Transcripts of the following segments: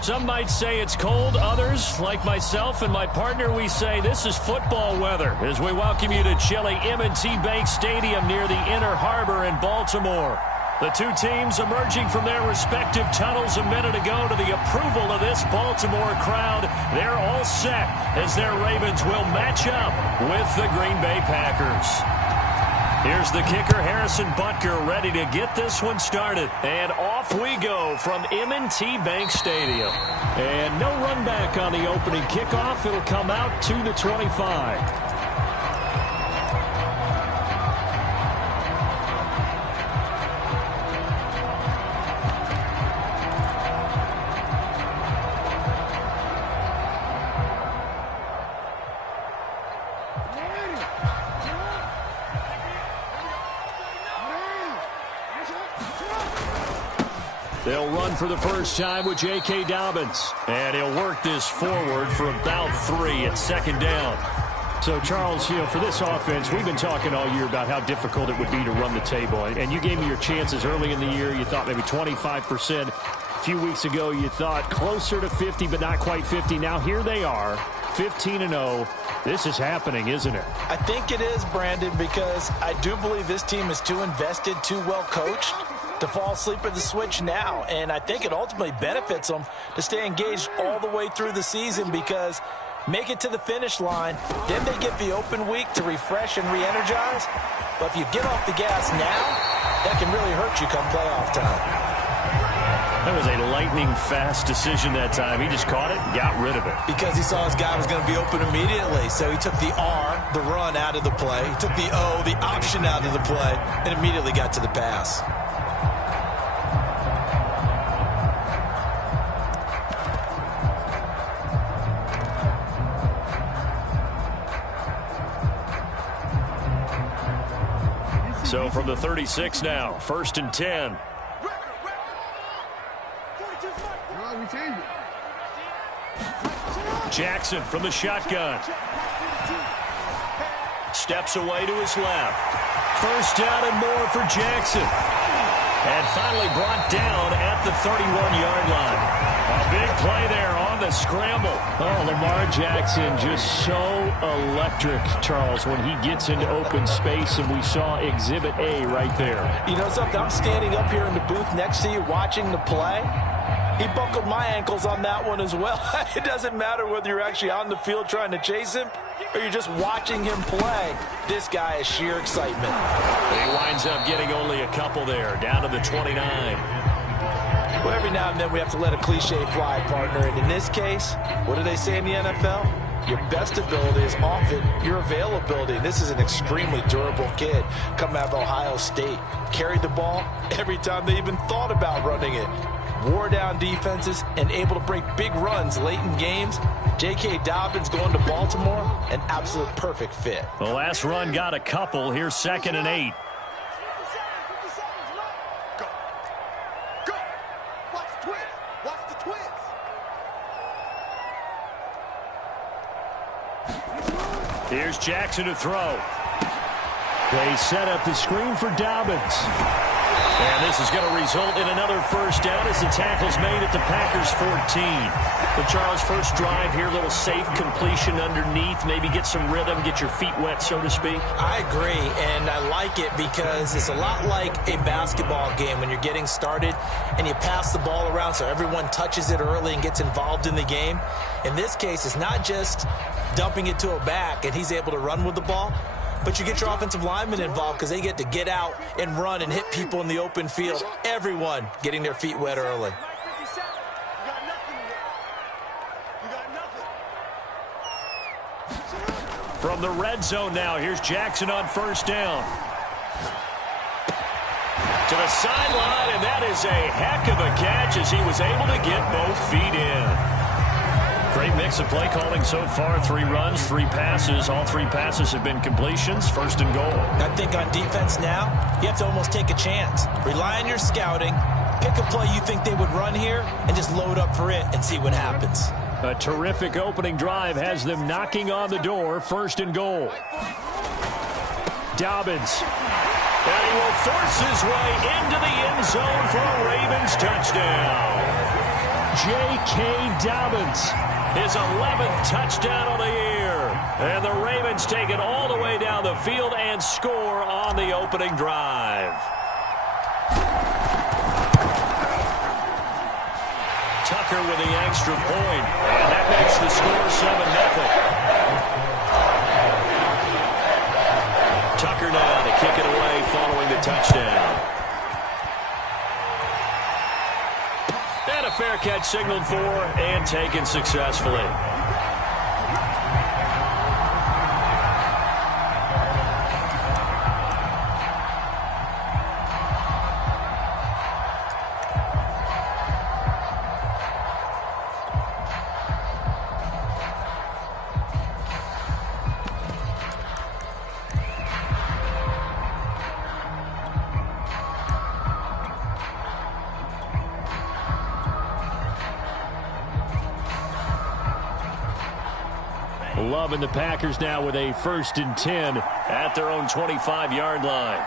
Some might say it's cold. Others, like myself and my partner, we say this is football weather as we welcome you to chilly M&T Bank Stadium near the Inner Harbor in Baltimore. The two teams emerging from their respective tunnels a minute ago to the approval of this Baltimore crowd. They're all set as their Ravens will match up with the Green Bay Packers. Here's the kicker, Harrison Butker, ready to get this one started. And off we go from M&T Bank Stadium. And no run back on the opening kickoff. It'll come out to the 25. They'll run for the first time with J.K. Dobbins. And he'll work this forward for about 3 at second down. So, Charles, for this offense, we've been talking all year about how difficult it would be to run the table. And you gave me your chances early in the year. You thought maybe 25%. A few weeks ago, you thought closer to 50, but not quite 50. Now, here they are, 15-0. This is happening, isn't it? I think it is, Brandon, because I do believe this team is too invested, too well coached to fall asleep at the switch now. And I think it ultimately benefits them to stay engaged all the way through the season because make it to the finish line, then they get the open week to refresh and re-energize. But if you get off the gas now, that can really hurt you come playoff time. That was a lightning-fast decision that time. He just caught it and got rid of it. Because he saw his guy was going to be open immediately. So he took the R, the run, out of the play. He took the O, the option, out of the play, and immediately got to the pass. So from the 36 now, 1st and 10. Jackson from the shotgun. Steps away to his left. First down and more for Jackson. And finally brought down at the 31-yard line. A big play there on the scramble. Oh, Lamar Jackson just so electric, Charles, when he gets into open space, and we saw Exhibit A right there. You know something? I'm standing up here in the booth next to you watching the play. He buckled my ankles on that one as well. It doesn't matter whether you're actually on the field trying to chase him or you're just watching him play. This guy is sheer excitement. He winds up getting only a couple there, down to the 29. Well, every now and then we have to let a cliche fly, partner. And in this case, what do they say in the NFL? Your best ability is often your availability. This is an extremely durable kid coming out of Ohio State. Carried the ball every time they even thought about running it. Wore down defenses and able to break big runs late in games. J.K. Dobbins going to Baltimore, an absolute perfect fit. The last run got a couple. Here's 2nd and 8. Here's Jackson to throw. They set up the screen for Dobbins. And this is going to result in another first down as the tackle's made at the Packers 14. The Charles, first drive here, little safe completion underneath, maybe get some rhythm, get your feet wet, so to speak. I agree, and I like it because it's a lot like a basketball game when you're getting started and you pass the ball around so everyone touches it early and gets involved in the game. In this case, it's not just dumping it to a back and he's able to run with the ball, but you get your offensive linemen involved because they get to get out and run and hit people in the open field. Everyone getting their feet wet early. From the red zone now, here's Jackson on first down. To the sideline, and that is a heck of a catch as he was able to get both feet in. Great mix of play calling so far. 3 runs, 3 passes. All 3 passes have been completions. 1st and goal. I think on defense now, you have to almost take a chance. Rely on your scouting. Pick a play you think they would run here and just load up for it and see what happens. A terrific opening drive has them knocking on the door. 1st and goal. Dobbins. And he will force his way into the end zone for a Ravens touchdown. J.K. Dobbins. His 11th touchdown on the year. And the Ravens take it all the way down the field and score on the opening drive. Tucker with the extra point. And that makes the score 7-0. Tucker now to kick it away following the touchdown. And a fair catch signaled for and taken successfully. Love and the Packers now with a 1st and 10 at their own 25-yard line.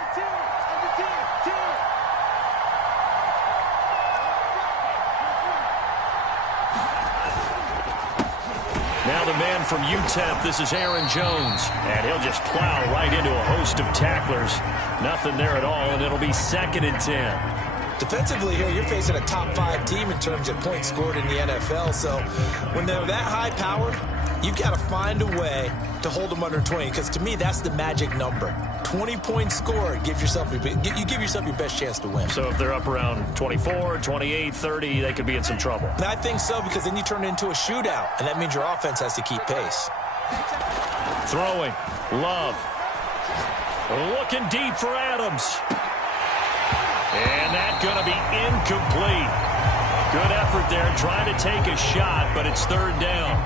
Now the man from UTEP, this is Aaron Jones. And he'll just plow right into a host of tacklers. Nothing there at all, and it'll be 2nd and 10. Defensively here, you're facing a top 5 team in terms of points scored in the NFL. So when they're that high-powered, you've got to find a way to hold them under 20, because to me, that's the magic number. 20 points scored, you give yourself your best chance to win. So if they're up around 24, 28, 30, they could be in some trouble. And I think so, because then you turn it into a shootout, and that means your offense has to keep pace. Throwing. Love. Looking deep for Adams. And that's going to be incomplete. Good effort there, trying to take a shot, but it's 3rd down.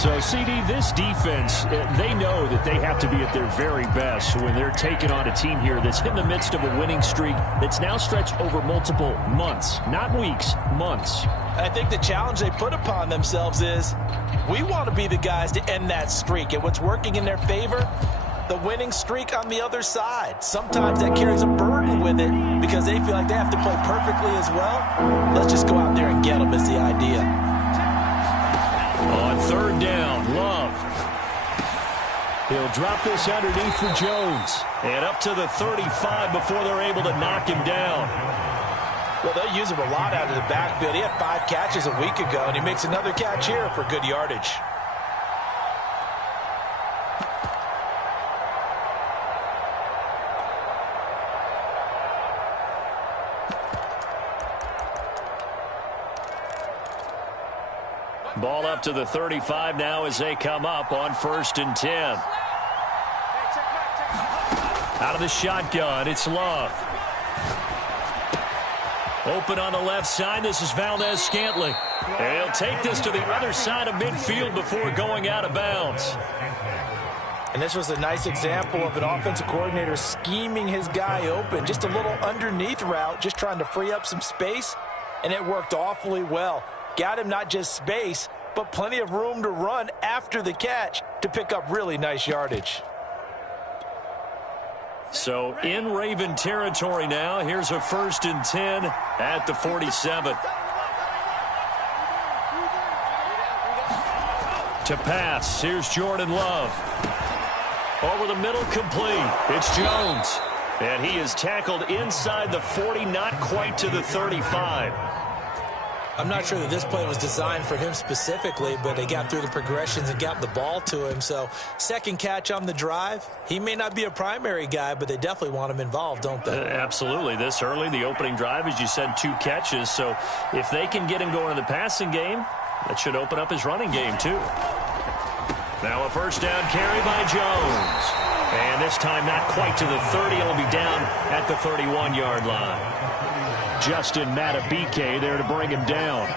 So, CD, this defense, they know that they have to be at their very best when they're taking on a team here that's in the midst of a winning streak that's now stretched over multiple months, not weeks, months. I think the challenge they put upon themselves is we want to be the guys to end that streak. And what's working in their favor? The winning streak on the other side. Sometimes that carries a burden with it because they feel like they have to play perfectly as well. Let's just go out there and get them is the idea. On 3rd down, Love. He'll drop this underneath for Jones. And up to the 35 before they're able to knock him down. Well, they'll use him a lot out of the backfield. He had 5 catches a week ago, and he makes another catch here for good yardage. Ball up to the 35 now as they come up on 1st and 10. Out of the shotgun, it's Love. Open on the left side, this is Valdez-Scantling. And he'll take this to the other side of midfield before going out of bounds. And this was a nice example of an offensive coordinator scheming his guy open. Just a little underneath route, just trying to free up some space, and it worked awfully well. Got him not just space, but plenty of room to run after the catch to pick up really nice yardage. So in Raven territory now, here's a 1st and 10 at the 47. To pass, here's Jordan Love. Over the middle, complete. It's Jones. And he is tackled inside the 40, not quite to the 35. I'm not sure that this play was designed for him specifically, but they got through the progressions and got the ball to him. So 2nd catch on the drive. He may not be a primary guy, but they definitely want him involved, don't they? Absolutely. This early, the opening drive, as you said, 2 catches. So if they can get him going in the passing game, that should open up his running game too. Now a 1st down carry by Jones. And this time not quite to the 30. He'll be down at the 31-yard line. Justin Matabike there to bring him down.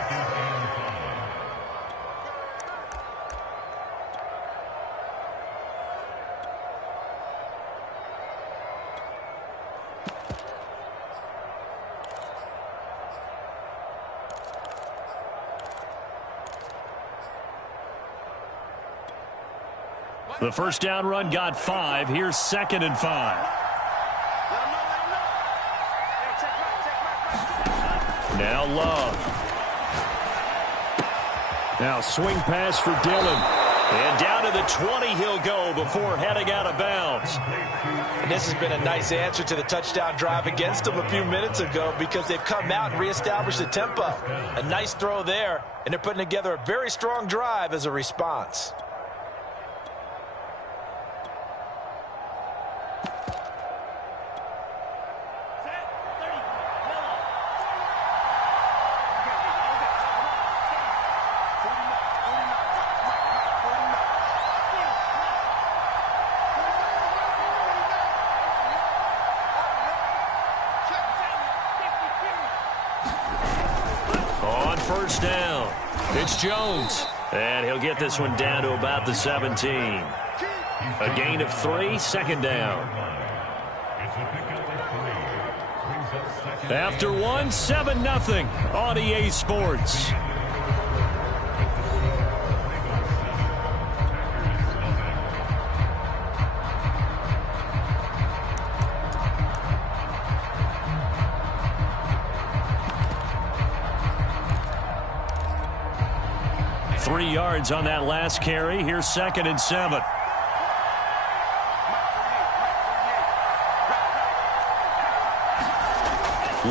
The 1st down run got 5. Here's 2nd and 5. Now Love. Now swing pass for Dillon. And down to the 20 he'll go before heading out of bounds. And this has been a nice answer to the touchdown drive against them a few minutes ago because they've come out and reestablished the tempo. A nice throw there, and they're putting together a very strong drive as a response. First down. It's Jones. And he'll get this one down to about the 17. A gain of 3, second down. After one, 7-0 on EA Sports. Three yards on that last carry. Here's 2nd and 7.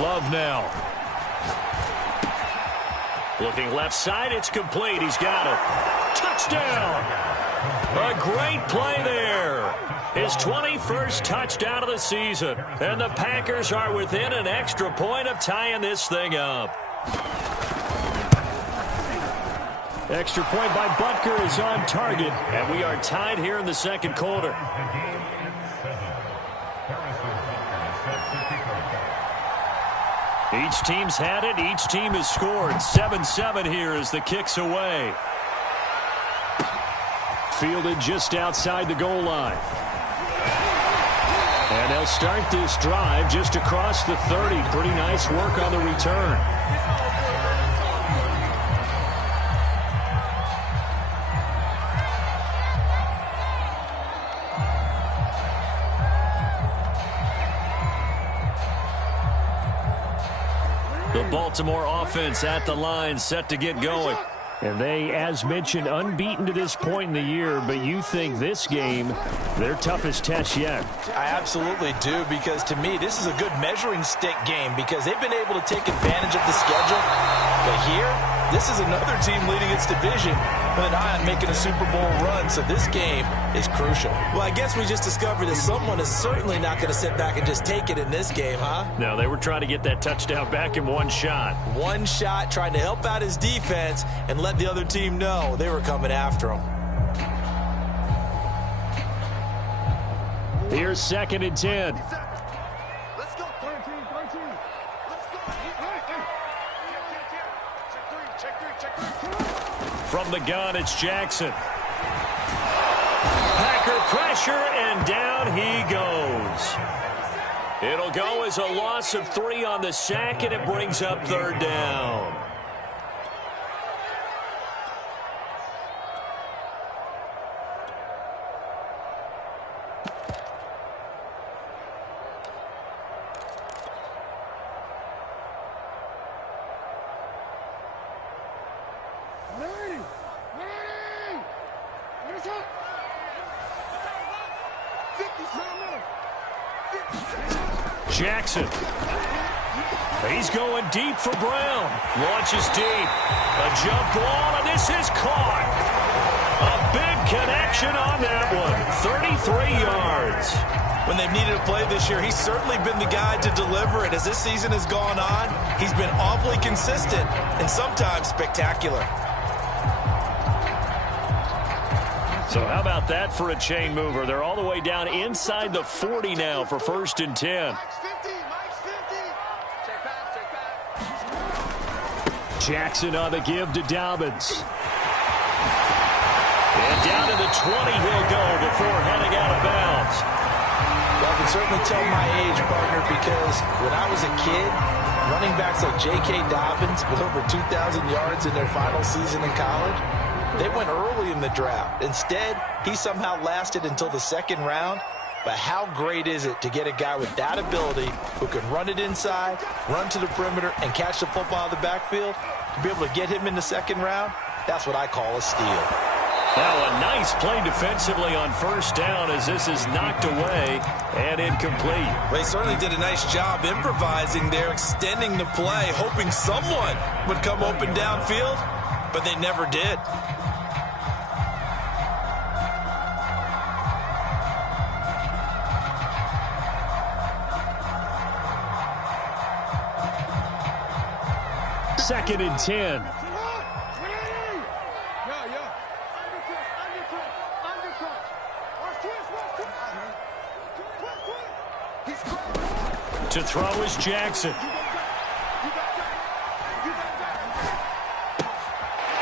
Love now. Looking left side. It's complete. He's got it. Touchdown. A great play there. His 21st touchdown of the season. And the Packers are within an extra point of tying this thing up. Extra point by Butker is on target, and we are tied here in the second quarter. Each team's had it. Each team has scored. 7-7 here as the kick's away. Fielded just outside the goal line. And they'll start this drive just across the 30. Pretty nice work on the return. The Baltimore offense at the line, set to get going. And they, as mentioned, unbeaten to this point in the year, but you think this game, their toughest test yet. I absolutely do, because to me, this is a good measuring stick game because they've been able to take advantage of the schedule. But here, this is another team leading its division with an eye on making a Super Bowl run, so this game is crucial. Well, I guess we just discovered that someone is certainly not going to sit back and just take it in this game, huh? No, they were trying to get that touchdown back in one shot. One shot, trying to help out his defense and let the other team know they were coming after him. Here's 2nd and 10. Let's go. 13. Let's go. Check three. From the gun, it's Jackson. Packer pressure, and down he goes. It'll go as a loss of 3 on the sack, and it brings up 3rd down. Jackson. He's going deep for Brown. Launches deep. A jump ball, and this is caught. A big connection on that one. 33 yards. When they've needed a play this year, he's certainly been the guy to deliver it. As this season has gone on, he's been awfully consistent and sometimes spectacular. So how about that for a chain mover? They're all the way down inside the 40 now for 1st and 10. Jackson on the give to Dobbins. And down to the 20 he'll go before heading out of bounds. Well, I can certainly tell my age, partner, because when I was a kid, running backs like J.K. Dobbins with over 2,000 yards in their final season in college, they went early in the draft. Instead, he somehow lasted until the 2nd round. But how great is it to get a guy with that ability who can run it inside, run to the perimeter, and catch the football out of the backfield? To be able to get him in the 2nd round, That's what I call a steal. Now a nice play defensively on first down as this is knocked away and incomplete. Well, he certainly did a nice job improvising there, extending the play, hoping someone would come open downfield, but they never did. Second and 10. To throw is Jackson.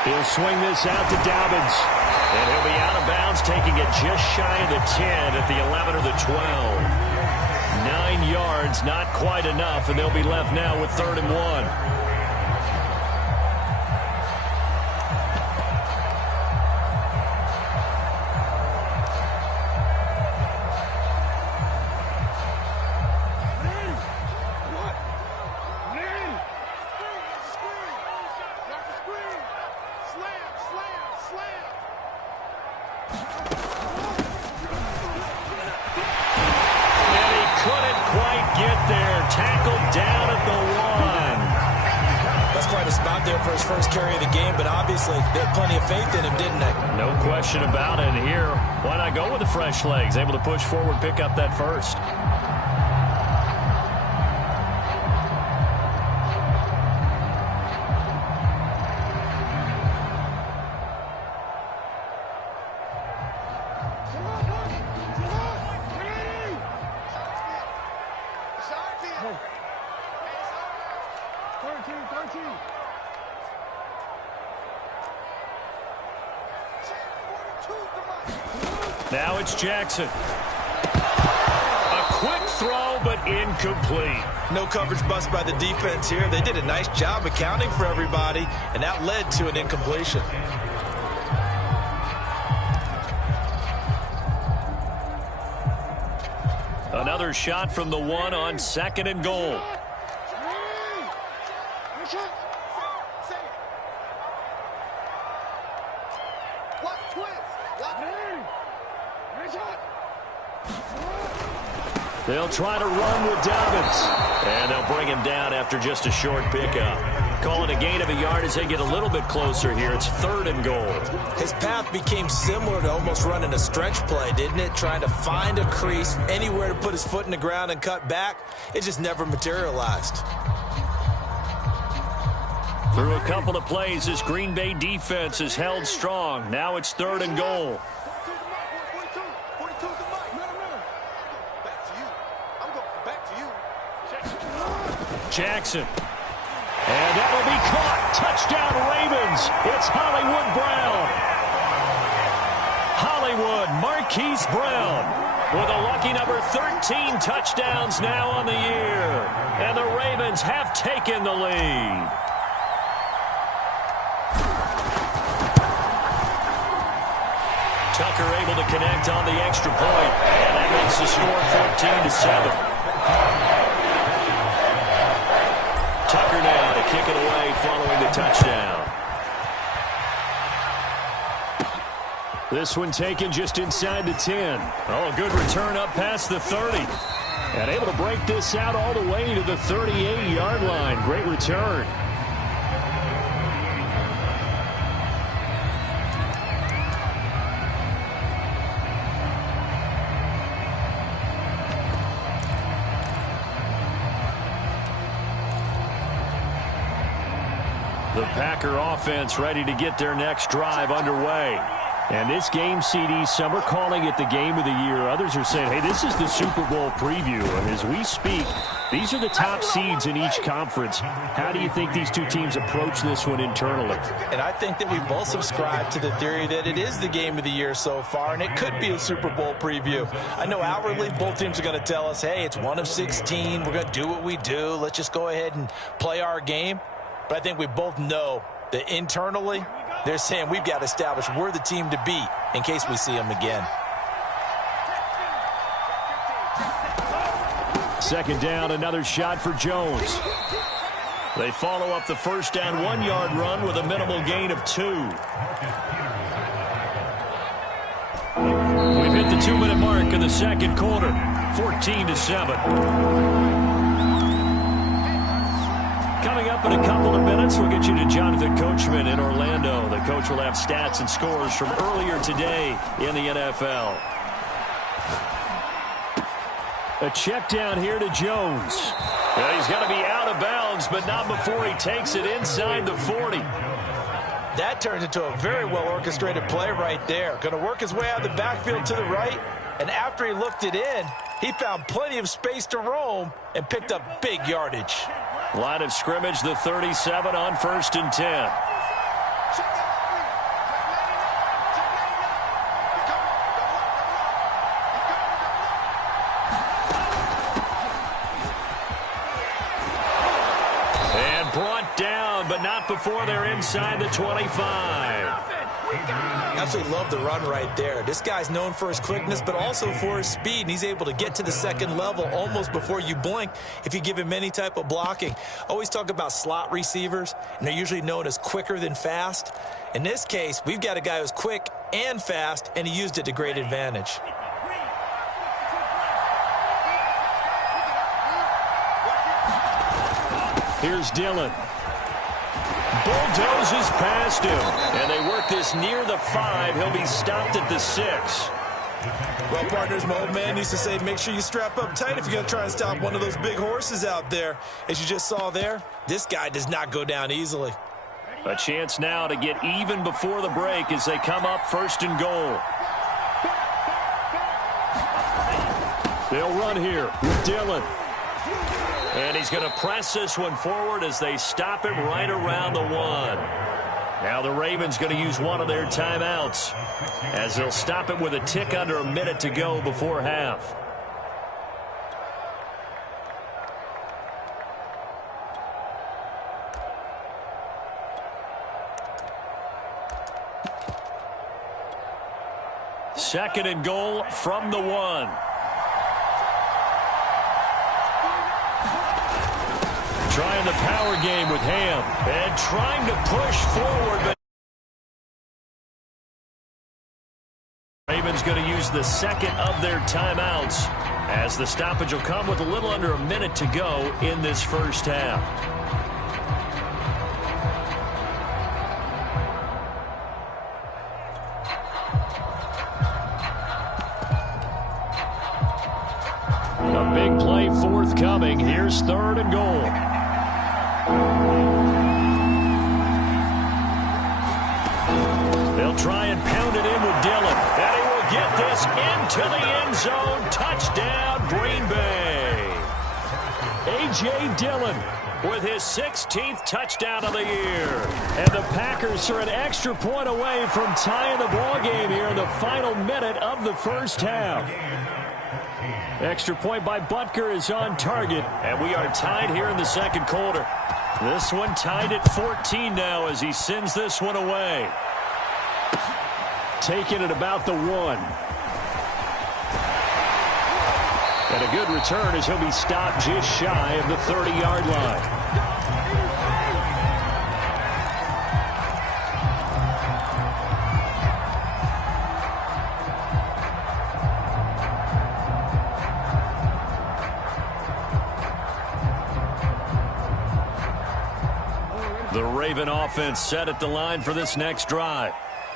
He'll swing this out to Dobbins. And he'll be out of bounds, taking it just shy of the 10 at the 11 or the 12. 9 yards, not quite enough, and they'll be left now with 3rd and 1. About it here. Why not go with the fresh legs? Able to push forward, pick up that first. Now it's Jackson. A quick throw, but incomplete. No coverage bust by the defense here. They did a nice job accounting for everybody, and that led to an incompletion. Another shot from the 1 on 2nd and goal. They'll try to run with Dobbins. And they'll bring him down after just a short pickup. Call it a gain of a yard as they get a little bit closer here. It's 3rd and goal. His path became similar to almost running a stretch play, didn't it? Trying to find a crease, anywhere to put his foot in the ground and cut back. It just never materialized. Through a couple of plays, this Green Bay defense is held strong. Now it's 3rd and goal. Jackson. And that'll be caught. Touchdown, Ravens. It's Hollywood Brown. Hollywood Marquise Brown with a lucky number 13 touchdowns now on the year. And the Ravens have taken the lead. Tucker able to connect on the extra point. And that makes the score 14-7. Tucker now to kick it away following the touchdown. This one taken just inside the 10. Oh, a good return up past the 30. And able to break this out all the way to the 38-yard line. Great return. The Packer offense ready to get their next drive underway. And this game, CD, some are calling it the game of the year. Others are saying, hey, this is the Super Bowl preview. And as we speak, these are the top seeds in each conference. How do you think these two teams approach this one internally? And I think that we both subscribe to the theory that it is the game of the year so far, and it could be a Super Bowl preview. I know outwardly both teams are going to tell us, hey, it's 1 of 16. We're going to do what we do. Let's just go ahead and play our game. But I think we both know that internally, they're saying we've got to establish we're the team to beat in case we see them again. Second down, another shot for Jones. They follow up the first down 1-yard run with a minimal gain of 2. We've hit the 2-minute mark in the second quarter, 14-7. Coming up in a couple of minutes, we'll get you to Jonathan Coachman in Orlando. The coach will have stats and scores from earlier today in the NFL. A check down here to Jones. Well, he's going to be out of bounds, but not before he takes it inside the 40. That turns into a very well-orchestrated play right there. Going to work his way out of the backfield to the right, and after he looked it in, he found plenty of space to roam and picked up big yardage. Line of scrimmage, the 37 on 1st and 10. But not before they're inside the 25. Absolutely love the run right there. This guy's known for his quickness, but also for his speed. And he's able to get to the second level almost before you blink if you give him any type of blocking. Always talk about slot receivers, and they're usually known as quicker than fast. In this case, we've got a guy who's quick and fast, and he used it to great advantage. Here's Dillon. Bulldozes past him. And they work this near the 5. He'll be stopped at the 6. Well, partners, my old man used to say, make sure you strap up tight if you're going to try and stop one of those big horses out there. As you just saw there, this guy does not go down easily. A chance now to get even before the break as they come up 1st and goal. They'll run here with Dillon. And he's going to press this one forward as they stop him right around the 1. Now the Ravens going to use one of their timeouts as they'll stop it with a tick under a minute to go before half. Second and goal from the 1. Trying the power game with Ham and trying to push forward, but Ravens going to use the second of their timeouts as the stoppage will come with a little under a minute to go in this first half. A big play forthcoming. Here's 3rd and goal. They'll try and pound it in with Dillon. And he will get this into the end zone. Touchdown, Green Bay. A.J. Dillon with his 16th touchdown of the year. And the Packers are an extra point away from tying the ball game here in the final minute of the first half. Extra point by Butker is on target, and we are tied here in the second quarter. This one tied at 14 now as he sends this one away. Taking it about the 1. And a good return as he'll be stopped just shy of the 30-yard line. The Raven offense set at the line for this next drive.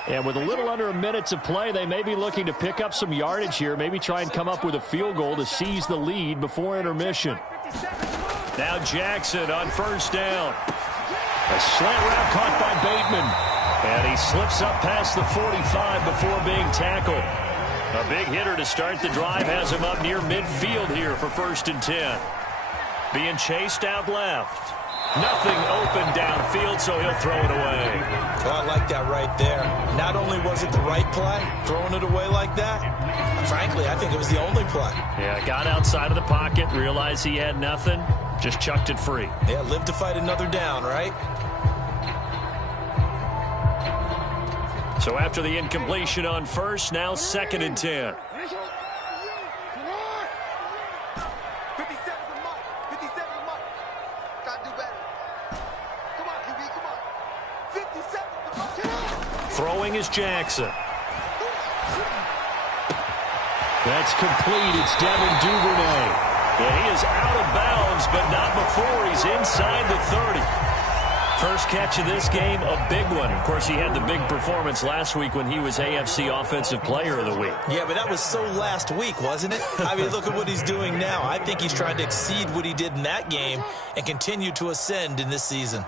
And with a little under a minute to play, they may be looking to pick up some yardage here, maybe try and come up with a field goal to seize the lead before intermission. Now Jackson on 1st down. A slant route caught by Bateman. And he slips up past the 45 before being tackled. A big hitter to start the drive has him up near midfield here for 1st and 10. Being chased out left. Nothing open downfield, so he'll throw it away. Oh, I like that right there. Not only was it the right play, throwing it away like that, frankly, I think it was the only play. Yeah, got outside of the pocket, realized he had nothing, just chucked it free. Yeah, live to fight another down, right? So after the incompletion on 1st, now 2nd and 10. 57's a mark. 57's a mark. Gotta do better. is Jackson. That's complete. It's Devin Duvernay. And he is out of bounds, but not before he's inside the 30. First catch of this game, a big one. Of course, he had the big performance last week when he was AFC Offensive Player of the Week. Yeah, but that was so last week, wasn't it? I mean, look at what he's doing now. I think he's trying to exceed what he did in that game and continue to ascend in this season.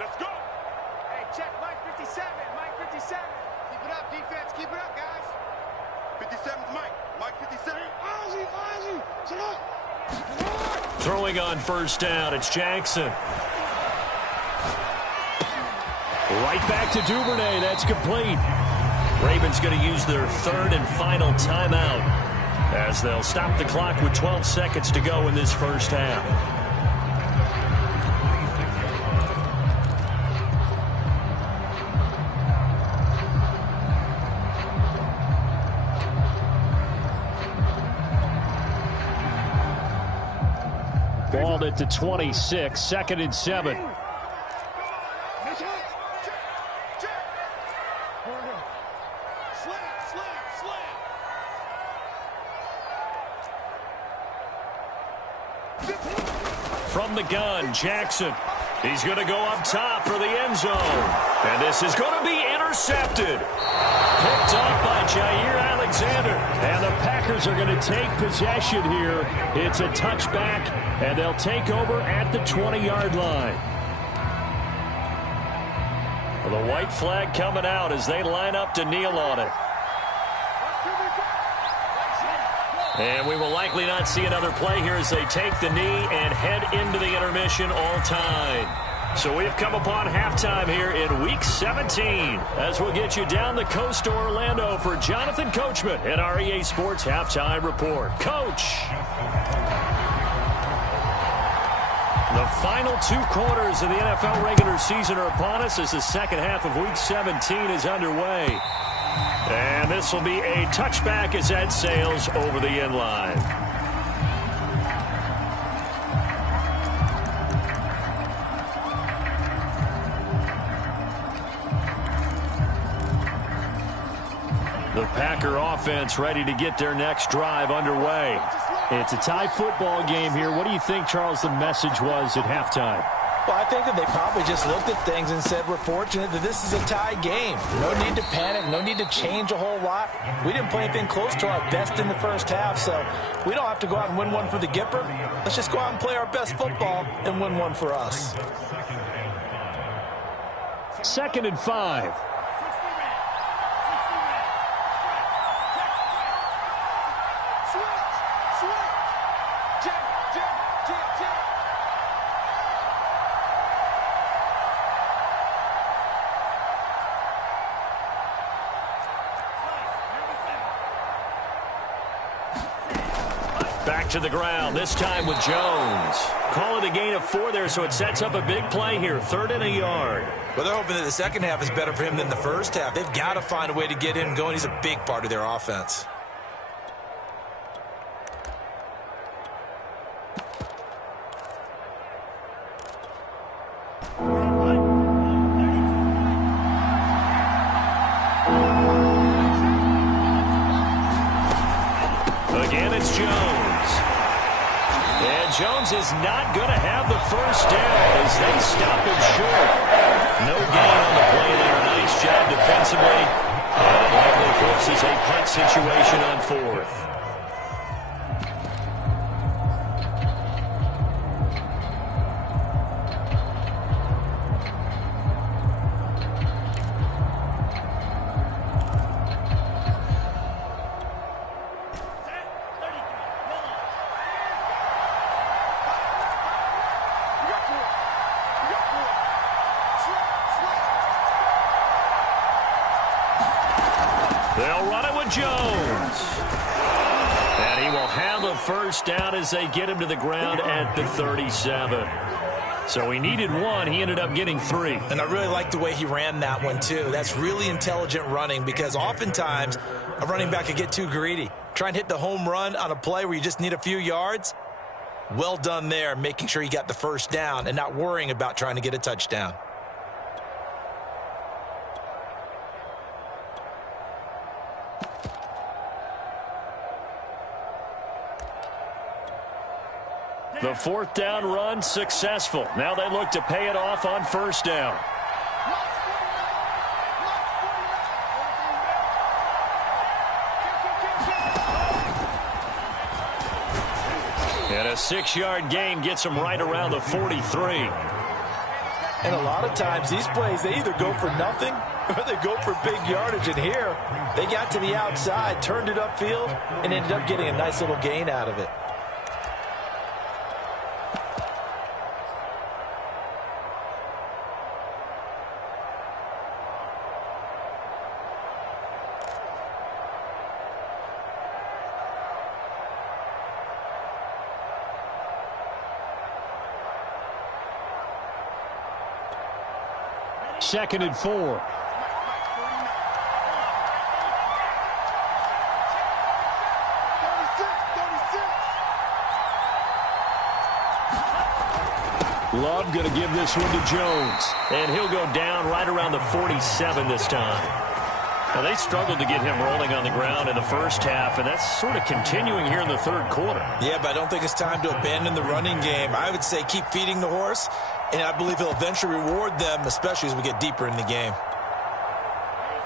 Let's go. Hey, check Mike 57. Mike 57. Keep it up, defense. Keep it up, guys. 57's Mike. Mike 57. Ozzy. Shut up. Throwing on first down, it's Jackson. Right back to Duvernay. That's complete. Ravens going to use their third and final timeout as they'll stop the clock with 12 seconds to go in this first half. Balled at the 26, 2nd and 7. From the gun, Jackson. He's going to go up top for the end zone. And this is going to be intercepted. Picked off by Jair Alexander. And the Packers are going to take possession here. It's a touchback, and they'll take over at the 20-yard line. Well, the white flag coming out as they line up to kneel on it. And we will likely not see another play here as they take the knee and head into the intermission all time. So we've come upon halftime here in Week 17 as we'll get you down the coast to Orlando for Jonathan Coachman at our EA Sports Halftime Report. Coach! The final 2 quarters of the NFL regular season are upon us as the second half of Week 17 is underway. And this will be a touchback as that sails over the end line. The Packer offense ready to get their next drive underway. It's a tie football game here. What do you think, Charles, the message was at halftime? Well, I think that they probably just looked at things and said, we're fortunate that this is a tie game. No need to panic. No need to change a whole lot. We didn't play anything close to our best in the first half, so we don't have to go out and win one for the Gipper. Let's just go out and play our best football and win one for us. 2nd and 5. Back to the ground, this time with Jones. Call it a gain of 4 there, so it sets up a big play here. 3rd and a yard. Well, they're hoping that the second half is better for him than the first half. They've got to find a way to get him going. He's a big part of their offense. Again, it's Jones. And Jones is not going to have the first down as they stop him short. No gain on the play there. Nice job defensively. And it likely forces a punt situation on 4th. They'll run it with Jones. And he will have the first down as they get him to the ground at the 37. So he needed 1. He ended up getting 3. And I really like the way he ran that one, too. That's really intelligent running because oftentimes a running back can get too greedy. Try and hit the home run on a play where you just need a few yards. Well done there, making sure he got the first down and not worrying about trying to get a touchdown. The fourth down run successful. Now they look to pay it off on first down. And a 6-yard gain gets them right around the 43. And a lot of times these plays, they either go for nothing or they go for big yardage. And here, they got to the outside, turned it upfield, and ended up getting a nice little gain out of it. Second and 4. Love going to give this one to Jones. And he'll go down right around the 47 this time. Now, they struggled to get him rolling on the ground in the first half, and that's sort of continuing here in the third quarter. Yeah, but I don't think it's time to abandon the running game. I would say keep feeding the horse, and I believe he'll eventually reward them, especially as we get deeper in the game.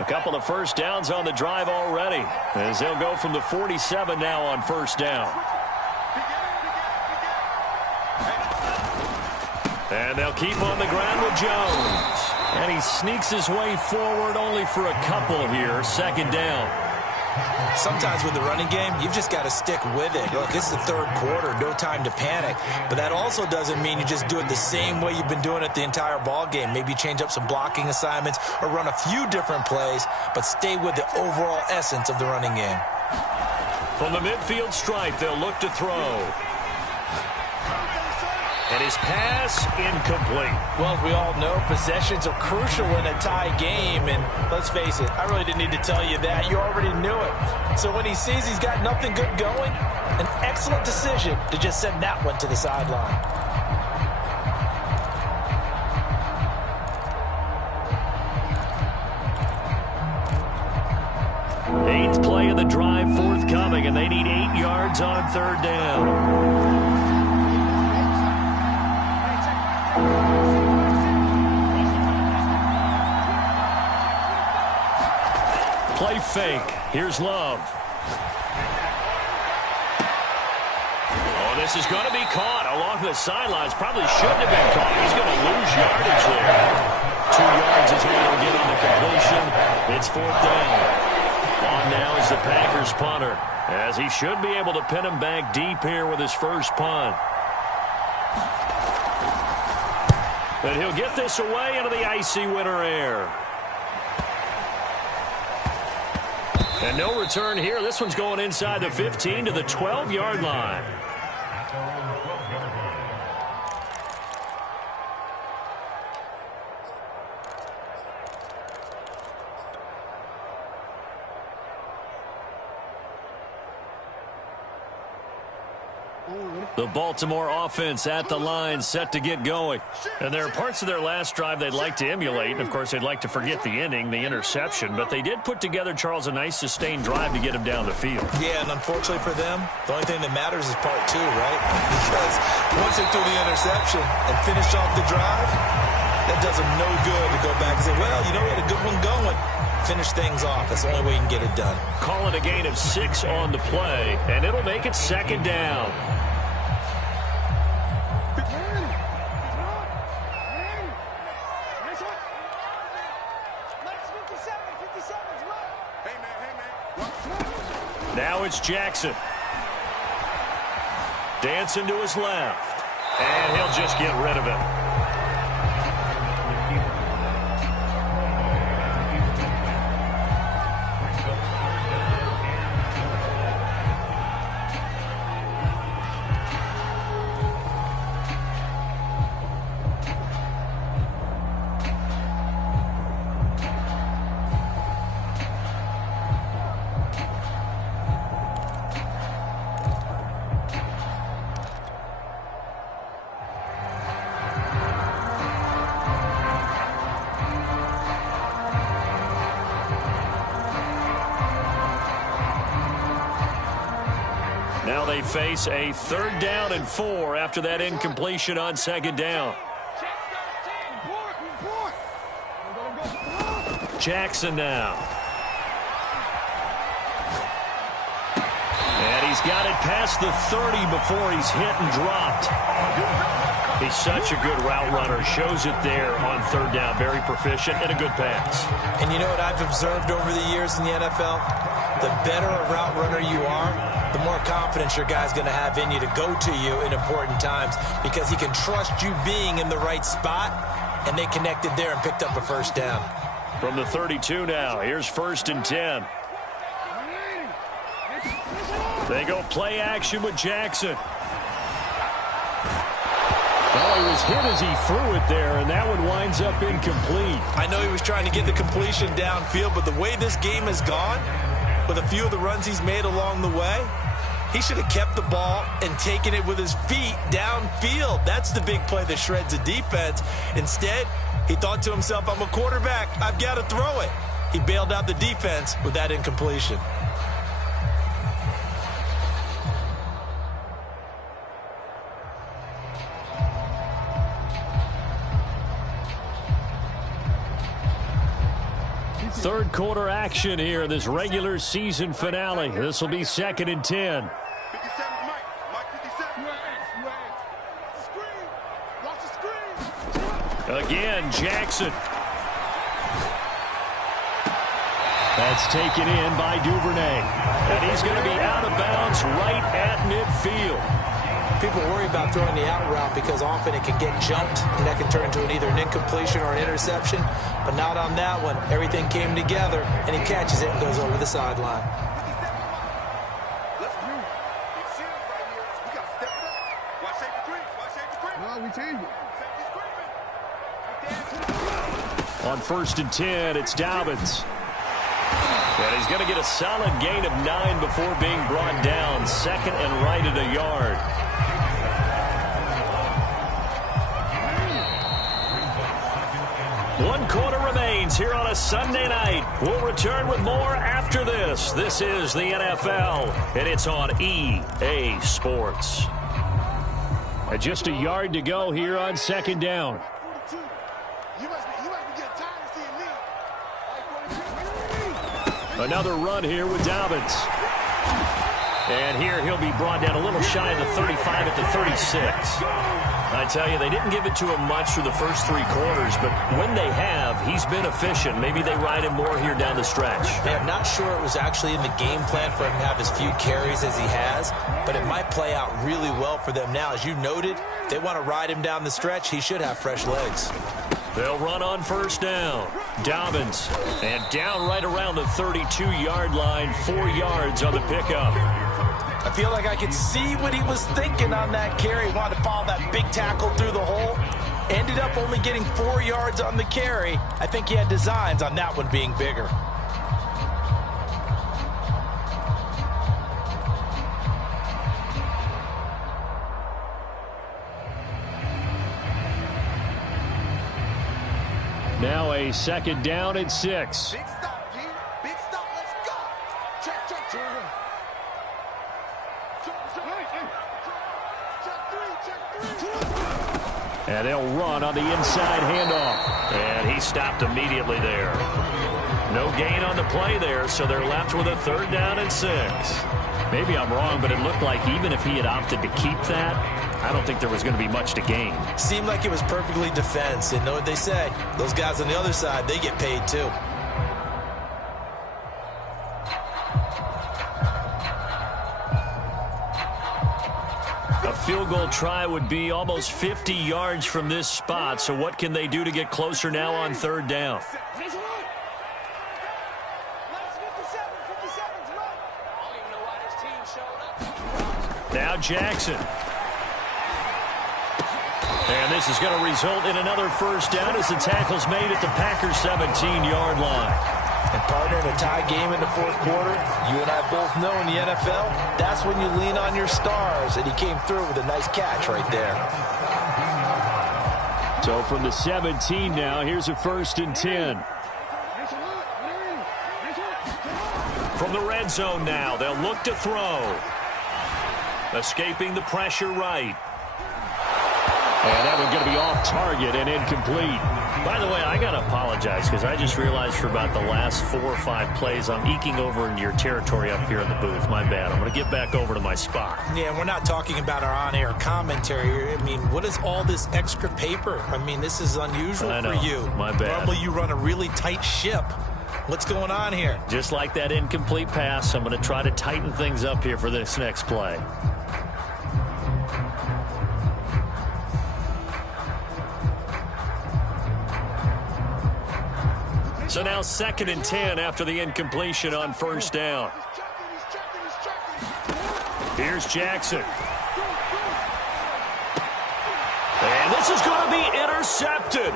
A couple of first downs on the drive already, as they'll go from the 47 now on first down. And they'll keep on the ground with Jones. And he sneaks his way forward only for a couple here. Second down. Sometimes with the running game, you've just got to stick with it. Look, this is the third quarter, no time to panic. But that also doesn't mean you just do it the same way you've been doing it the entire ball game. Maybe change up some blocking assignments or run a few different plays, but stay with the overall essence of the running game. From the midfield stripe, they'll look to throw. And his pass incomplete. Well, as we all know, possessions are crucial in a tie game. And let's face it, I really didn't need to tell you that. You already knew it. So when he sees he's got nothing good going, an excellent decision to just send that one to the sideline. Eighth play of the drive forthcoming, and they need 8 yards on third down. Play fake. Here's Love. Oh, this is going to be caught along the sidelines. Probably shouldn't have been caught. He's going to lose yardage there. 2 yards is all he'll get on the completion. It's fourth down. On now is the Packers punter, as he should be able to pin him back deep here with his first punt. But he'll get this away into the icy winter air. And no return here. This one's going inside the 15 to the 12-yard line. The Baltimore offense at the line, set to get going. And there are parts of their last drive they'd like to emulate. And, of course, they'd like to forget the ending, the interception. But they did put together, Charles, a nice sustained drive to get him down the field. Yeah, and unfortunately for them, the only thing that matters is part two, right? Because once they threw the interception and finished off the drive, that does them no good to go back and say, well, you know, we had a good one going. Finish things off. That's the only way you can get it done. Call it a gain of 6 on the play, and it'll make it second down. Now it's Jackson. Dancing to his left. And he'll just get rid of it. Now they face a 3rd down and 4 after that incompletion on 2nd down. Jackson now. And he's got it past the 30 before he's hit and dropped. He's such a good route runner. Shows it there on 3rd down. Very proficient and a good pass. And you know what I've observed over the years in the NFL? The better a route runner you are, the more confidence your guy's going to have in you to go to you in important times because he can trust you being in the right spot, and they connected there and picked up a 1st down. From the 32 now, here's 1st and 10. They go play action with Jackson. Well, he was hit as he threw it there, and that one winds up incomplete. I know he was trying to get the completion downfield, but the way this game has gone, with a few of the runs he's made along the way, he should have kept the ball and taken it with his feet downfield. That's the big play that shreds a defense. Instead, he thought to himself, I'm a quarterback, I've got to throw it. He bailed out the defense with that incompletion. Third quarter action here in this regular season finale. This will be 2nd and 10. 57 Mike. Mike 57. Screen. Watch the screen. Again, Jackson. That's taken in by Duvernay. And he's going to be out of bounds right at midfield. People worry about throwing the out route because often it can get jumped, and that can turn into either an incompletion or an interception. But not on that one. Everything came together, and he catches it and goes over the sideline. Let's go. Big series right here. We got to step it up. Watch safety green. Watch safety green. Well, we changed it. Safety screen. On 1st and 10, it's Dobbins. And he's going to get a solid gain of 9 before being brought down. 2nd and right at a yard. One quarter remains here on a Sunday night. We'll return with more after this. This is the NFL, and it's on EA Sports. And just a yard to go here on 2nd down. Another run here with Dobbins. And here he'll be brought down a little shy of the 35 at the 36. I tell you, they didn't give it to him much through the first 3 quarters, but when they have, he's been efficient. Maybe they ride him more here down the stretch. Yeah, I'm not sure it was actually in the game plan for him to have as few carries as he has, but it might play out really well for them now. As you noted, if they want to ride him down the stretch, he should have fresh legs. They'll run on 1st down. Dobbins, and down right around the 32-yard line, 4 yards on the pickup. I feel like I could see what he was thinking on that carry. He wanted to follow that big tackle through the hole. Ended up only getting 4 yards on the carry. I think he had designs on that one being bigger. Now a 2nd down and 6. Big stop, G. Big stop. Let's go. Check, check, check. And they'll run on the inside handoff. And he stopped immediately there. No gain on the play there, so they're left with a 3rd down and 6. Maybe I'm wrong, but it looked like even if he had opted to keep that, I don't think there was going to be much to gain. Seemed like it was perfectly defense. And know what they say? Those guys on the other side, they get paid too. A field goal try would be almost 50 yards from this spot. So what can they do to get closer now on 3rd down? Now Jackson. And this is going to result in another 1st down as the tackle's made at the Packers' 17-yard line. And partner, in a tie game in the 4th quarter, you and I both know in the NFL, that's when you lean on your stars. And he came through with a nice catch right there. So from the 17 now, here's a 1st and 10. From the red zone now, they'll look to throw. Escaping the pressure right. And that one's going to be off target and incomplete. By the way, I got to apologize because I just realized for about the last 4 or 5 plays, I'm eking over into your territory up here in the booth. My bad. I'm going to get back over to my spot. Yeah, we're not talking about our on-air commentary. I mean, what is all this extra paper? I mean, this is unusual for you. My bad. Normally you run a really tight ship. What's going on here? Just like that incomplete pass, I'm going to try to tighten things up here for this next play. So now 2nd and 10 after the incompletion on first down. Here's Jackson. And this is going to be intercepted.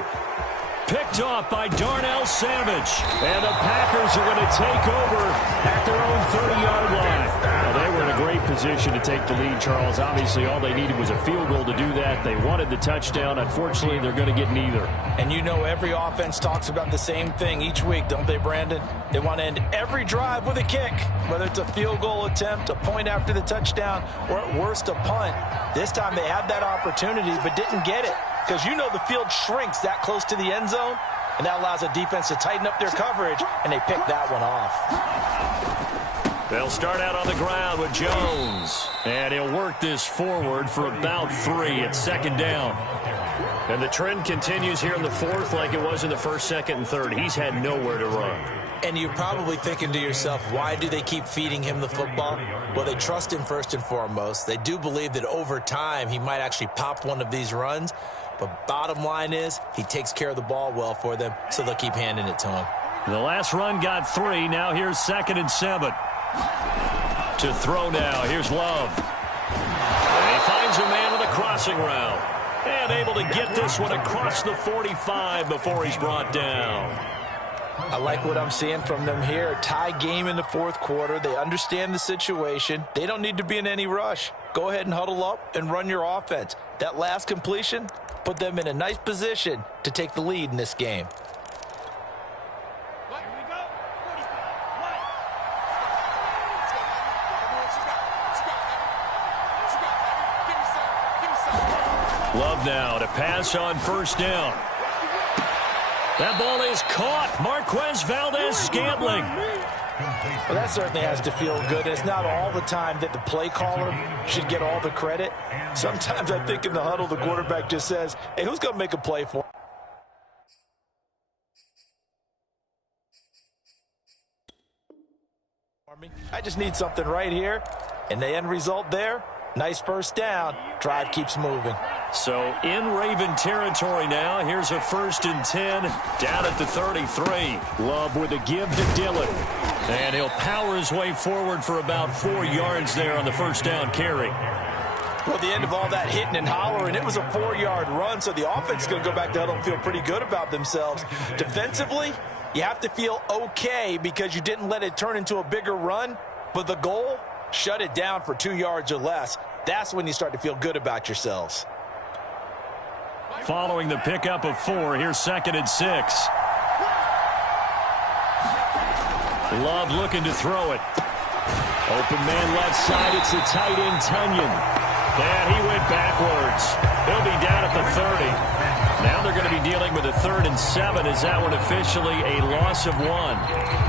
Picked off by Darnell Savage. And the Packers are going to take over at their own 30-yard line. Well, they were in a great position to take the lead, Charles. Obviously, all they needed was a field goal to do that. They wanted the touchdown. Unfortunately, they're going to get neither. And you know every offense talks about the same thing each week, don't they, Brandon? They want to end every drive with a kick, whether it's a field goal attempt, a point after the touchdown, or at worst a punt. This time they had that opportunity but didn't get it. Because you know the field shrinks that close to the end zone, and that allows a defense to tighten up their coverage, and they pick that one off. They'll start out on the ground with Jones. And he'll work this forward for about 3 at 2nd down. And the trend continues here in the 4th like it was in the 1st, 2nd, and 3rd. He's had nowhere to run. And you're probably thinking to yourself, why do they keep feeding him the football? Well, they trust him first and foremost. They do believe that over time he might actually pop one of these runs. But bottom line is, he takes care of the ball well for them, so they'll keep handing it to him. The last run got 3. Now here's 2nd and 7. To throw now. Here's Love. And he finds a man on the crossing route. And able to get this one across the 45 before he's brought down. I like what I'm seeing from them here. Tie game in the 4th quarter. They understand the situation. They don't need to be in any rush. Go ahead and huddle up and run your offense. That last completion put them in a nice position to take the lead in this game. Love now to pass on first down. That ball is caught. Marquez Valdez-Scantling. Well, that certainly has to feel good. It's not all the time that the play caller should get all the credit. Sometimes I think in the huddle, the quarterback just says, hey, who's going to make a play for me? I just need something right here. And the end result there, nice first down. Drive keeps moving. So in Raven territory now. Here's a 1st and 10 down at the 33. Love with a give to Dillon. And he'll power his way forward for about 4 yards there on the first down carry. Well, at the end of all that hitting and hollering, it was a 4-yard run, so the offense is going to go back to huddle and feel pretty good about themselves. Defensively, you have to feel okay because you didn't let it turn into a bigger run, but the goal, shut it down for 2 yards or less. That's when you start to feel good about yourselves. Following the pickup of 4, here's 2nd and 6. Love looking to throw it. Open man left side, it's the tight end Tunyon. And he went backwards. He'll be down at the 30. Now they're going to be dealing with a 3rd and 7. Is that one officially a loss of 1?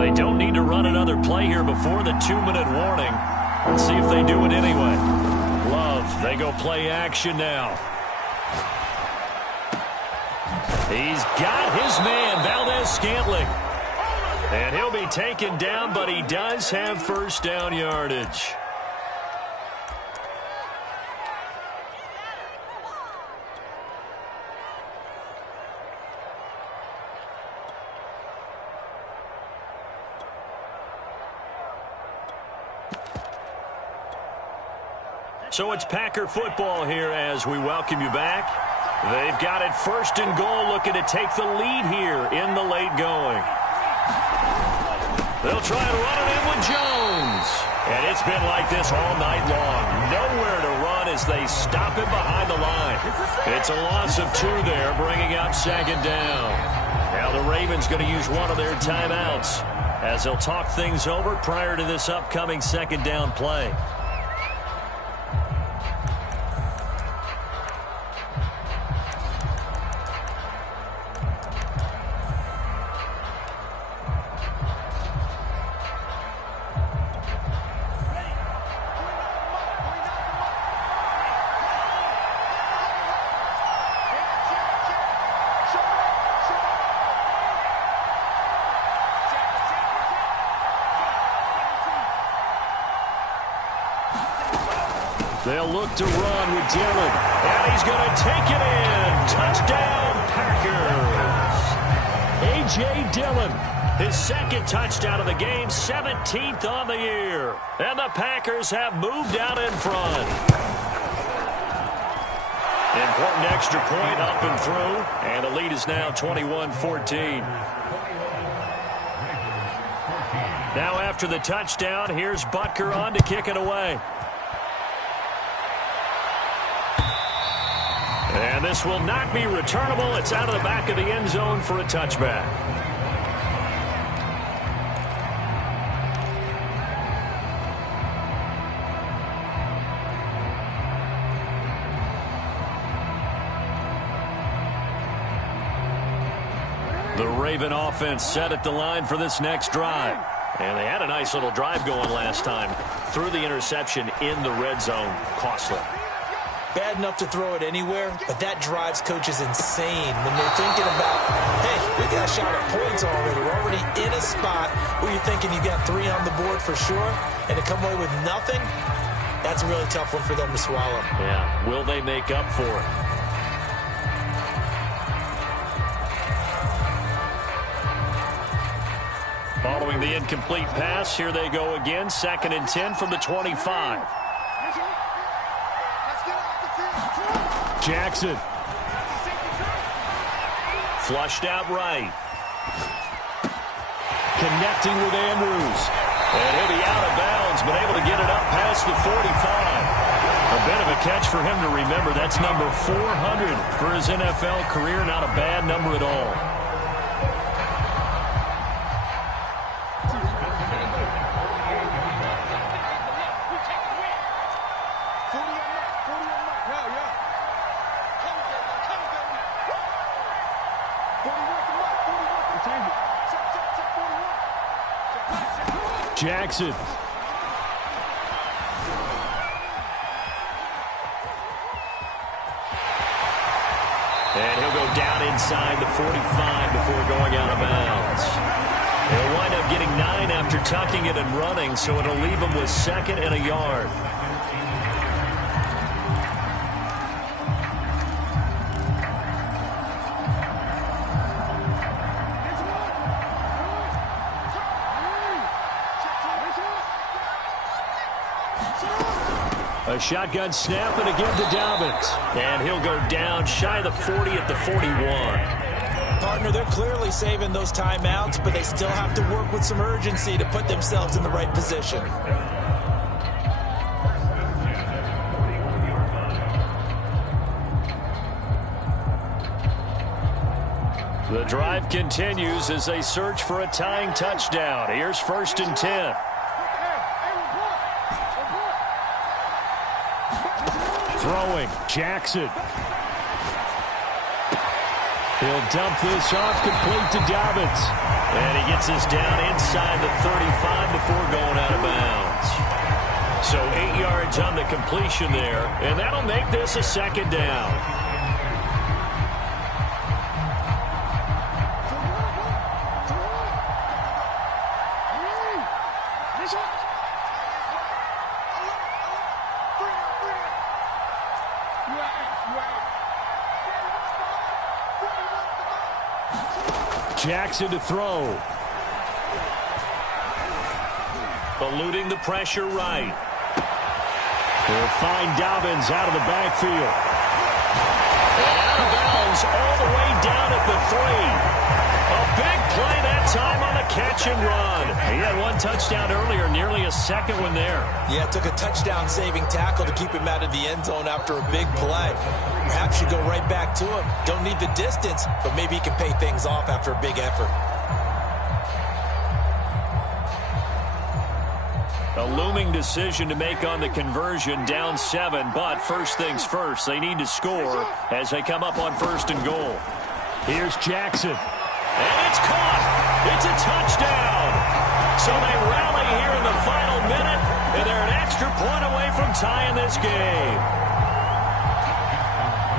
They don't need to run another play here before the 2-minute warning. Let's see if they do it anyway. Love, they go play action now. He's got his man, Valdez-Scantling. And he'll be taken down, but he does have first down yardage. So it's Packer football here as we welcome you back. They've got it 1st and goal, looking to take the lead here in the late going. They'll try and run it in with Jones. And it's been like this all night long. Nowhere to run as they stop him behind the line. It's a loss of 2 there, bringing up second down. Now the Ravens going to use one of their timeouts as they'll talk things over prior to this upcoming second down play. They'll look to run with Dillon. And he's going to take it in. Touchdown, Packers. A.J. Dillon, his second touchdown of the game, 17th on the year. And the Packers have moved out in front. Important extra point up and through. And the lead is now 21-14. Now after the touchdown, here's Butker on to kick it away. And this will not be returnable. It's out of the back of the end zone for a touchback. The Raven offense set at the line for this next drive. And they had a nice little drive going last time. Threw the interception in the red zone. Costly. Bad enough to throw it anywhere, but that drives coaches insane when they're thinking about, hey, we got a shot at points already. We're already in a spot where you're thinking you got 3 on the board for sure, and to come away with nothing, that's a really tough one for them to swallow. Yeah, will they make up for it? Following the incomplete pass, here they go again, 2nd and 10 from the 25. Jackson. Flushed out right. Connecting with Andrews. And he'll be out of bounds, but able to get it up past the 45. A bit of a catch for him to remember. That's number 400 for his NFL career. Not a bad number at all. Jackson. And he'll go down inside the 45 before going out of bounds. He'll wind up getting 9 after tucking it and running, so it'll leave him with 2nd and a yard. A shotgun snap and again to Dobbins. And he'll go down shy of the 40 at the 41. Partner, they're clearly saving those timeouts, but they still have to work with some urgency to put themselves in the right position. The drive continues as they search for a tying touchdown. Here's 1st and 10. Throwing, Jackson. He'll dump this off complete to Dobbins. And he gets this down inside the 35 before going out of bounds. So 8 yards on the completion there, and that'll make this a 2nd down. Jackson to throw. Eluding the pressure right. They'll find Dobbins out of the backfield. And out of bounds all the way down at the 3. A big play that time on the catch and run. He had one touchdown earlier, nearly a second one there. Yeah, it took a touchdown-saving tackle to keep him out of the end zone after a big play. Perhaps you go right back to him. Don't need the distance, but maybe he can pay things off after a big effort. A looming decision to make on the conversion, down 7, but first things first, they need to score as they come up on 1st and goal. Here's Jackson. And it's caught. It's a touchdown. So they rally here in the final minute, and they're an extra point away from tying this game.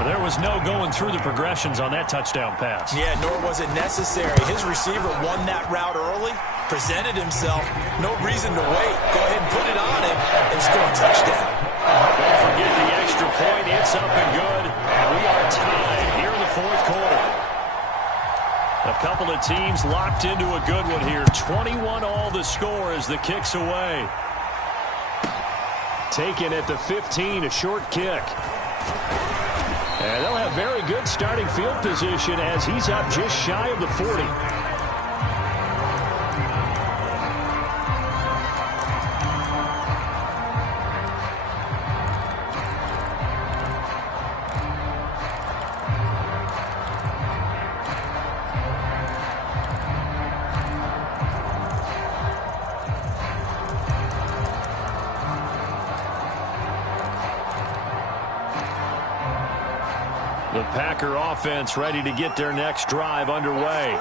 There was no going through the progressions on that touchdown pass. Yeah, nor was it necessary. His receiver won that route early, presented himself. No reason to wait. Go ahead and put it on him and score a touchdown. Don't forget the extra point. It's up and good. And we are tied here in the 4th quarter. A couple of teams locked into a good one here. 21 all the score as the kick's away. Taken at the 15, a short kick. And they'll have very good starting field position as he's up just shy of the 40. The Packer offense ready to get their next drive underway.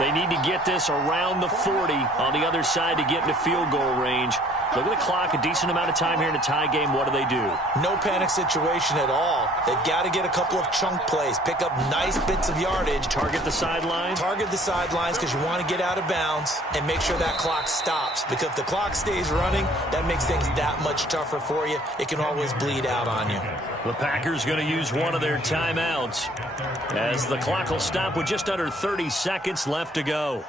They need to get this around the 40 on the other side to get into field goal range. Look at the clock, a decent amount of time here in a tie game. What do they do? No panic situation at all. They've got to get a couple of chunk plays, pick up nice bits of yardage. Target the sideline? Target the sidelines because you want to get out of bounds and make sure that clock stops. Because if the clock stays running, that makes things that much tougher for you. It can always bleed out on you. The Packers going to use one of their timeouts as the clock will stop with just under 30 seconds left to go.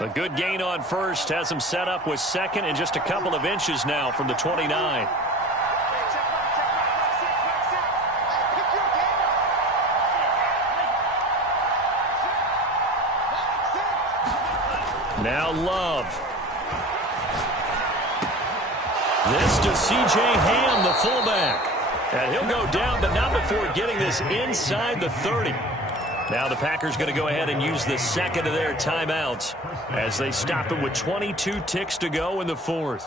A good gain on first has him set up with 2nd and just a couple of inches now from the 29. Now Love. This to C.J. Ham, the fullback. And he'll go down, but not before getting this inside the 30. Now the Packers going to go ahead and use the 2nd of their timeouts as they stop it with 22 ticks to go in the 4th.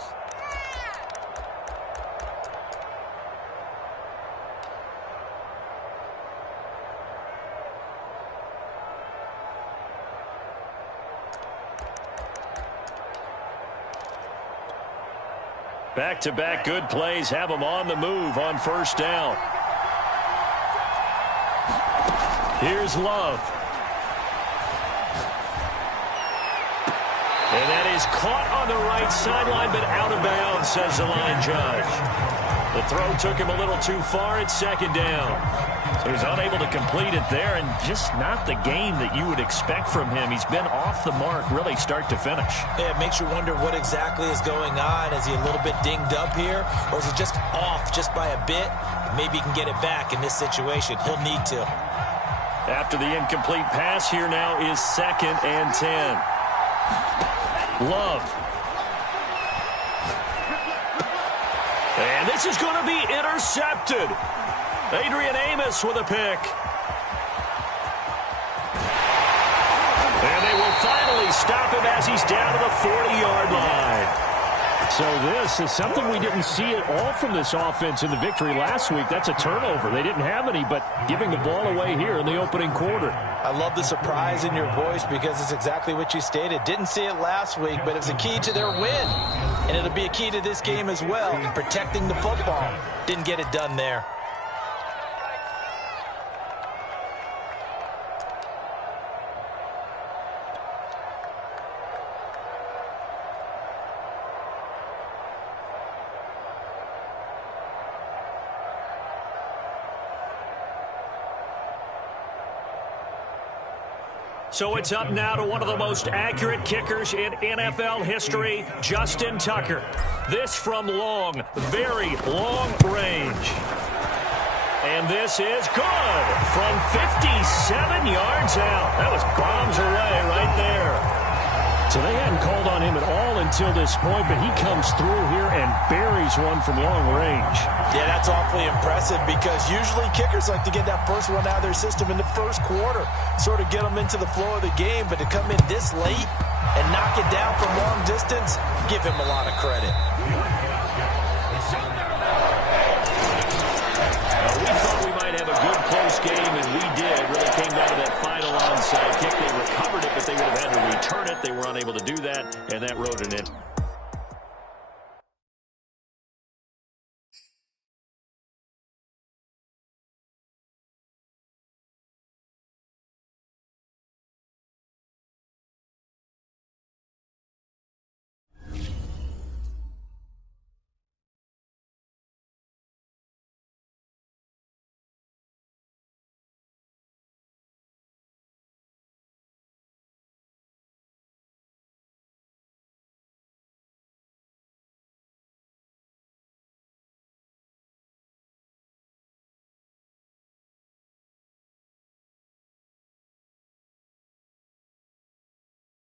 Back-to-back good plays have them on the move on 1st down. Here's Love. And that is caught on the right sideline, but out of bounds, says the line judge. The throw took him a little too far at 2nd down. So he's unable to complete it there, and just not the game that you would expect from him. He's been off the mark, really, start to finish. Yeah, it makes you wonder what exactly is going on. Is he a little bit dinged up here, or is it just off just by a bit? Maybe he can get it back in this situation. He'll need to. After the incomplete pass, here now is 2nd and 10. Love. And this is going to be intercepted. Adrian Amos with a pick. And they will finally stop him as he's down to the 40-yard line. So this is something we didn't see at all from this offense in the victory last week. That's a turnover. They didn't have any, but giving the ball away here in the opening quarter. I love the surprise in your voice because it's exactly what you stated. Didn't see it last week, but it's a key to their win. And it'll be a key to this game as well, protecting the football. Didn't get it done there. So it's up now to one of the most accurate kickers in NFL history, Justin Tucker. This from long, very long range. And this is good from 57 yards out. That was bombs away right there. So they hadn't called on him at all until this point, but he comes through here and buries one from long range. Yeah, that's awfully impressive because usually kickers like to get that first one out of their system in the first quarter, sort of get them into the flow of the game, but to come in this late and knock it down from long distance, give him a lot of credit. We thought we might have a good close game, and we did. Really came down to that final onside kick. They recovered it, but they would have had to return it. They were unable to do that, and that wrote it in.